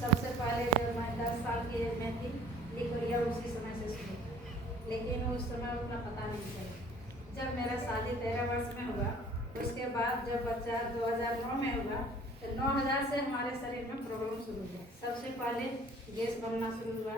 सबसे पहले जब मैं 10 साल की एज में थी लिकोरिया उसी समय से शुरू, लेकिन उस समय उतना पता नहीं चला। जब मेरा शादी 13 वर्ष में हुआ, उसके बाद जब बच्चा 2009 में हुआ तो 9000 से हमारे शरीर में प्रॉब्लम शुरू हुआ। सबसे पहले गैस बनना शुरू हुआ,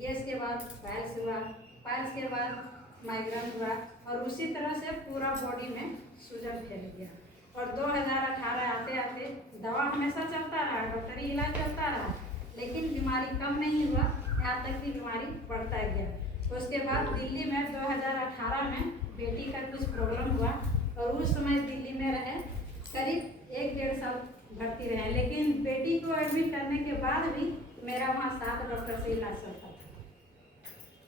गैस के बाद पाइल्स हुआ, पाइल्स के बाद माइग्रेन हुआ और उसी तरह से पूरा बॉडी में सूजन फैल गया। और 2018 आते आते दवा हमेशा चलता रहा, डॉक्टरी इलाज चलता रहा, लेकिन बीमारी कम नहीं हुआ, यहाँ तक कि बीमारी बढ़ता गया। उसके बाद दिल्ली में 2018 में बेटी का कुछ प्रॉब्लम हुआ और उस समय दिल्ली में रहे, करीब 1-1.5 साल भर्ती रहे, लेकिन बेटी को एडमिट करने के बाद भी मेरा वहाँ 7 डॉक्टर से इलाज चलता था,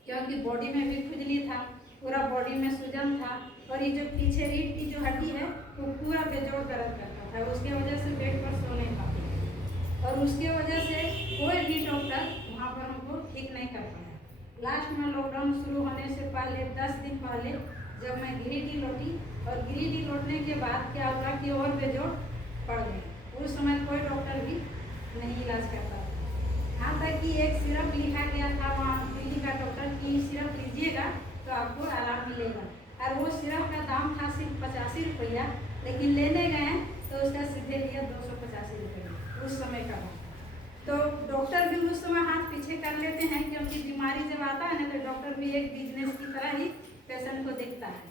क्योंकि बॉडी में भी खुजली था, पूरा बॉडी में सूजन था और ये जो पीछे रीढ़ की जो हड्डी है वो पूरा बेजोड़ दर्द करता था। उसके वजह से बेड पर सो नहीं पाती और उसके वजह से कोई भी डॉक्टर वहाँ पर हमको ठीक नहीं कर पाया। लास्ट में लॉकडाउन शुरू होने से पहले 10 दिन पहले जब मैं गिरिडीह लौटी और गिरिडीह लौटने के बाद क्या हुआ कि और बेजोड़ पड़ गए। उस समय कोई डॉक्टर भी नहीं इलाज करता था, यहाँ तक कि एक सिरप लिखा गया था वहाँ दिल्ली का डॉक्टर की सिरप लीजिएगा तो आपको आराम मिलेगा, और वो सिरप का दाम था सिर्फ 85 रुपया, लेकिन लेने गए तो उसका सीधे लिया 285 रुपया उस समय का। तो डॉक्टर भी उस समय हाथ पीछे कर लेते हैं, क्योंकि बीमारी जब आता है ना तो डॉक्टर भी एक बिजनेस की तरह ही पेशेंट को देखता है,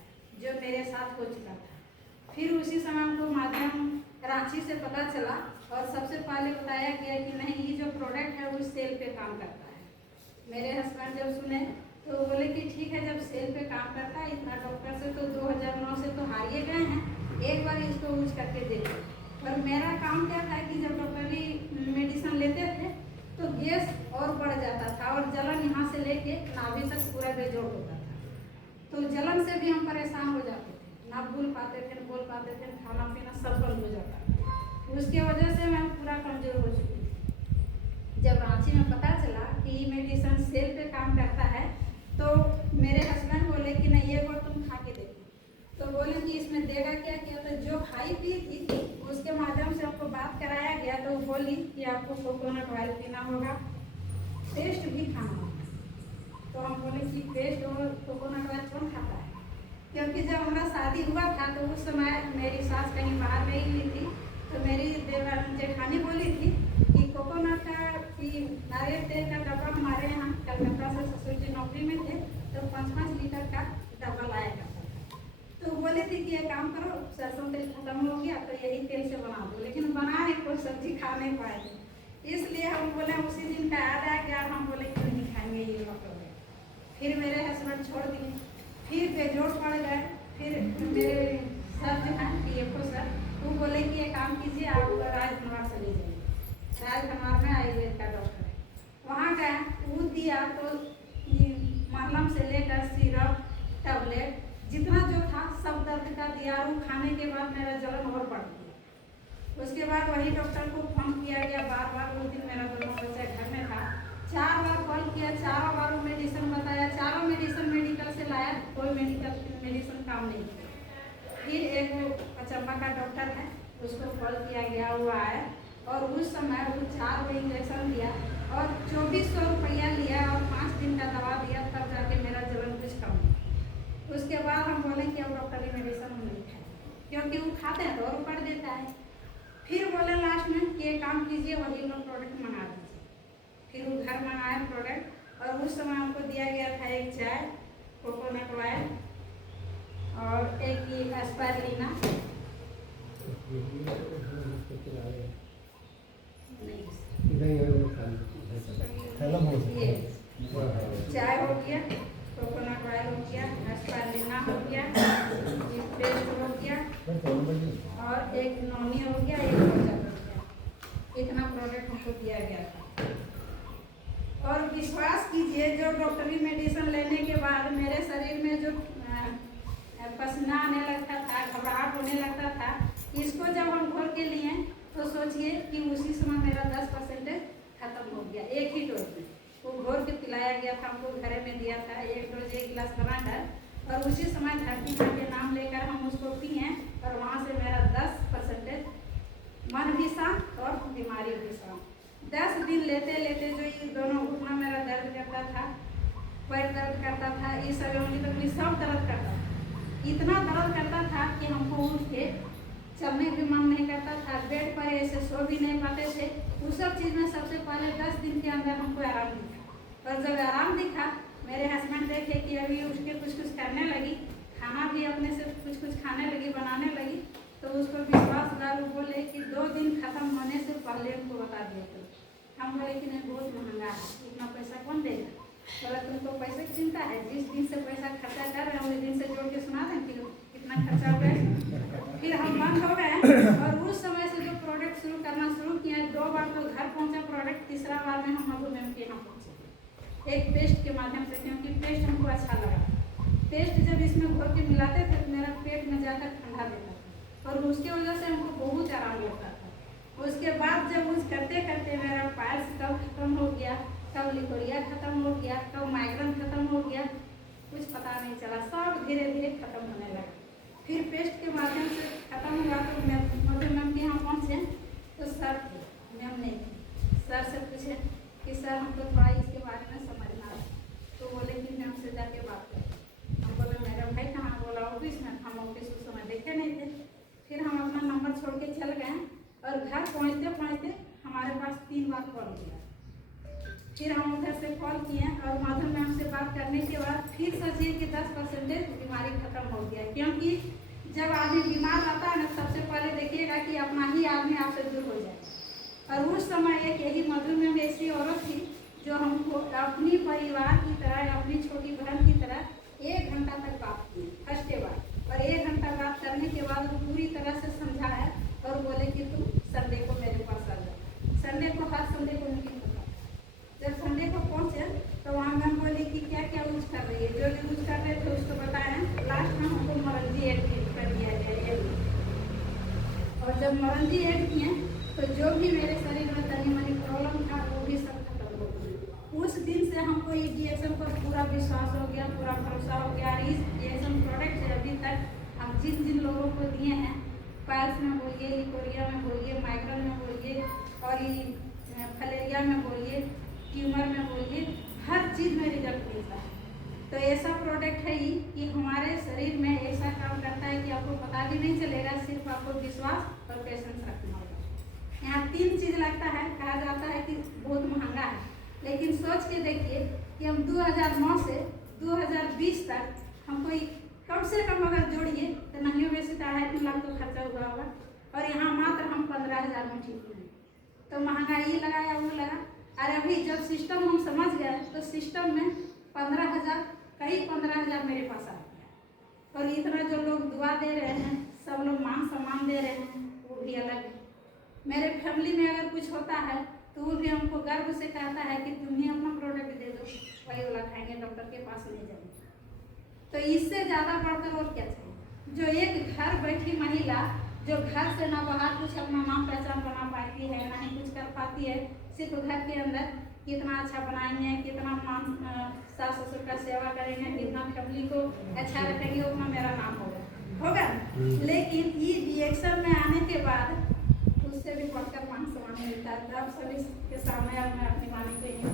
जो मेरे साथ हो चुका था। फिर उसी समय हमको माध्यम रांची से पता चला और सबसे पहले बताया गया कि नहीं, ये जो प्रोडक्ट है वो सेल पे काम करता है। मेरे हस्बैंड जब सुने तो बोले कि ठीक है, जब सेल पे काम करता है इतना डॉक्टर से तो 2009 से तो हारिए गए हैं, एक बार इसको यूज करके देखो। और मेरा काम क्या था कि जब डॉक्टरी मेडिसिन लेते थे तो गैस और बढ़ जाता था और जलन यहाँ से लेके नाभि तक पूरा बेजोड़ होता था, तो जलन से भी हम परेशान हो जाते थे, ना बोल पाते थे, खाना पीना सब बंद हो जाता था। उसके वजह से मैं पूरा कमजोर हो चुकी थी। जब रांची में पता चला कि ये मेडिसिन सेल पे काम करता है तो मेरे हस्बैंड बोले कि नहीं, ये बार तुम खा के देखो। तो बोले कि इसमें देगा क्या क्या, तो जो खाई पी थी उसके माध्यम से आपको बात कराया गया तो बोली कि आपको कोकोनट ऑयल पीना होगा, पेस्ट भी खाना होगा। तो हम बोले कि पेस्ट और कोकोनट ऑयल कौन खाता है, क्योंकि जब हमारा शादी हुआ था तो उस समय मेरी सास कहीं बाहर नहीं हुई थी, तो मेरी जेठानी बोली थी कि कोकोनट का नारियल तेल का डब्बा हमारे यहाँ कलकत्ता से ससुर जी नौकरी में थे तो 5-5 लीटर का डब्बा लाया करता था। तो बोले थे कि ये काम करो, सरसों तेल खत्म हो गया तो यही तेल से बना दो, लेकिन बनाने कोई सब्जी खा नहीं पाए थे, इसलिए हम बोले उसी दिन का याद आया कि हम बोले क्यों नहीं खाएंगे ये डॉक्टर। फिर मेरे हस्बैंड छोड़ दिए, फिर बेजोड़ पड़ गए। फिर मेरे सर जो हैं PFO सर, वो बोले कि ये काम कीजिए, आप राजकुमार चले जाइए, राजकुमार में आयुर्वेद का डॉक्टर है, वहाँ गए, वो दिया तो मरहम से लेकर सिरप टैबलेट जितना जो था सब दर्द का दिया, और खाने के बाद मेरा जलन और बढ़ गया। उसके बाद वही डॉक्टर को फोन किया गया बार बार। उस दिन मेरा दोनों बच्चा घर में था, 4 बार कॉल किया, चारों बार मेडिसिन बताया, चारों मेडिसिन मेडिकल से लाया, कोई मेडिसिन काम नहीं किया। फिर एक अचंबा का डॉक्टर है, उसको कॉल किया गया, वो आया और उस समय वो 4 इंजेक्शन दिया और 2400 रुपया लिया और 5 दिन का दवा दिया, तब जाके मेरा जलन कुछ कम हुआ। उसके बाद हम बोले कि अब डॉक्टरी मेडिसिन हम नहीं खाए, क्योंकि वो खाते हैं तो और बढ़ देता है। फिर बोले लास्ट में कि ये काम कीजिए, वही लोग प्रोडक्ट मंगा दीजिए। फिर वो घर मंगाए प्रोडक्ट और उस समय हमको दिया गया था एक चाय, कोकोनट ऑयल और एक ही एस्पायरिना, चाय हो गया, कोकोनट ऑयल हो गया, एस्पायरिना हो गया, पेस्ट हो गया और एक नॉनी हो गया, एक रोजा हो गया। इतना प्रोडक्ट हमको दिया गया था। और विश्वास कीजिए, जो डॉक्टरी मेडिसिन लेने के बाद मेरे शरीर में जो पसीना आने लगता था, घबराहट होने लगता था, इसको जब हम घोल के लिए तो सोचिए कि उसी समय मेरा 10% खत्म हो गया, एक ही डोज में। वो घोल के पिलाया गया था, हमको घर में दिया था, एक डोज 1 गिलास बनाकर, और उसी समय धरती माँ के नाम लेकर हम उसको पिए और वहाँ से मेरा 10% मन भी शांत और बीमारी भी शांत। 10 दिन लेते लेते लेते जो ये दोनों घुटना मेरा दर्द करता था, पैर दर्द करता था, ये सब उंगली तक सब दर्द करता था। इतना दर्द करता था कि हमको उठ के चलने भी मन नहीं करता था, बेड पर ऐसे सो भी नहीं पाते थे। उस सब चीज़ में सबसे पहले 10 दिन के अंदर हमको आराम दिखा। और जब आराम दिखा, मेरे हस्बैंड देखे कि अभी उठ के कुछ कुछ करने लगी, खाना भी अपने से कुछ कुछ खाने लगी, बनाने लगी, तो उसको विश्वास दारू बोले कि 2 दिन खत्म होने से पहले उनको बता दिया। तो हम बोले कि नहीं, बहुत महंगा है, इतना पैसा कौन देगा। बोला तुमको पैसे की चिंता है, जिस दिन से पैसा खर्चा कर रहे हैं उस दिन से जोड़ के सुना दें कि कितना खर्चा हो गया। फिर हम बंद हो गए और उस समय से जो प्रोडक्ट शुरू करना शुरू किया, 2 बार तो घर पहुंचा प्रोडक्ट, तीसरा बार में हम मधुमेह के यहाँ पहुँचे एक पेस्ट के माध्यम से, क्योंकि पेस्ट हमको अच्छा लगा। पेस्ट जब इसमें घोल के मिलाते थे तो मेरा पेट में जाकर ठंडा देता था और उसके वजह से हमको बहुत आराम लगता था। उसके बाद जब उस करते करते मेरा पायल्स कब खत्म हो गया, कब लिकोरिया खत्म हो गया, कब माइग्रेन खत्म हो गया, कुछ पता नहीं चला, सब धीरे धीरे खत्म होने लगा। फिर पेस्ट के माध्यम से खत्म हुआ तो मैं मधुमेह के यहाँ पहुँचे तो सर थे, मैम नहीं थी। सर से पूछे कि सर हमको थोड़ा इसके बारे में समझना है, तो बोले कि मैम से जाके बात करें। हम बोले मेरा भाई कहाँ, बोला ऑफिस में। हम ऑफिस उस समय देखे नहीं थे। फिर हम अपना नंबर छोड़ के चल गए और घर पहुँचते पहुँचते हमारे पास 3 बार कॉल किया। फिर हम उधर से कॉल किए और माधव मैम से बात करने के बाद फिर सोचिए कि 10% बीमारी खत्म हो गया। क्योंकि जब आदमी बीमार रहता है ना, सबसे पहले देखिएगा कि अपना ही आदमी आपसे दूर हो जाए। और उस समय एक यही मधुमेह ऐसी औरत थी जो हमको अपनी परिवार की तरह, अपनी छोटी बहन की तरह 1 घंटा तक बात की फर्स्ट बार। और 1 घंटा बात करने के बाद वो पूरी तरह से समझाया और बोले कि तुम संडे को मेरे पास आ जाओ। संडे को, हर संडे को मीटिंग होता। जब संडे को पहुँचे तो वहाँ मैम बोली कि क्या क्या यूज कर रही है, जो भी यूज कर रहे थे उसको बताएं। लास्ट में हमको मरंजी ऐड कर दिया गया। और जब मरंजी ऐड किए तो जो भी मेरे शरीर में तनी मनी प्रॉब्लम था वो भी सब खत्म हो गया। उस दिन से हमको ये DXM पर पूरा विश्वास हो गया, पूरा भरोसा हो गया। और इस DXM प्रोडक्ट से अभी तक हम जिन जिन लोगों को दिए हैं, पायल्स में बोलिए, लिकोरिया में बोलिए, माइग्रेन में बोलिए, और ये फलेरिया में बोलिए, ट्यूमर में बोलिए, हर चीज़ में रिजल्ट मिलता है। तो ऐसा प्रोडक्ट है ही कि हमारे शरीर में ऐसा काम करता है कि आपको पता भी नहीं चलेगा, सिर्फ आपको विश्वास और पेशेंस रखना होगा। यहाँ 3 चीज़ लगता है, कहा जाता है कि बहुत महंगा है, लेकिन सोच के देखिए कि हम 2009 से 2020 तक हमको कम से कम अगर जोड़िए तो नहीं वैसे तो 2.5 लाख तो खर्चा हुआ होगा, और यहाँ मात्र हम 15,000 में ठीक हुए। तो महंगाई लगा या वो लगा। और अभी जब सिस्टम हम समझ गए तो सिस्टम में 15,000, कहीं 15,000 मेरे पास आ गया। और इतना जो लोग दुआ दे रहे हैं, सब लोग मान सम्मान दे रहे हैं, वो भी अलग है। मेरे फैमिली में अगर कुछ होता है तो वो भी हमको गर्व से कहता है कि तुम ही अपना प्रोडक्ट दे दो, वही वाला खाएंगे, डॉक्टर के पास ले जाएंगे। तो इससे ज़्यादा बढ़कर और क्या चाहिए। जो एक घर बैठी महिला जो घर से ना बाहर कुछ अपना नाम पहचान बना पाती है, ना ही कुछ कर पाती है, सिर्फ घर के अंदर कितना अच्छा बनाएंगे, कितना सास ससुर का सेवा करेंगे, कितना फैमिली को अच्छा रखेंगे, उतना मेरा नाम होगा। लेकिन ये DXM में आने के बाद उससे भी बढ़कर मान सम्मान मिलता है। तब सभी के सामने अब मैं अपनी वाणी को यहीं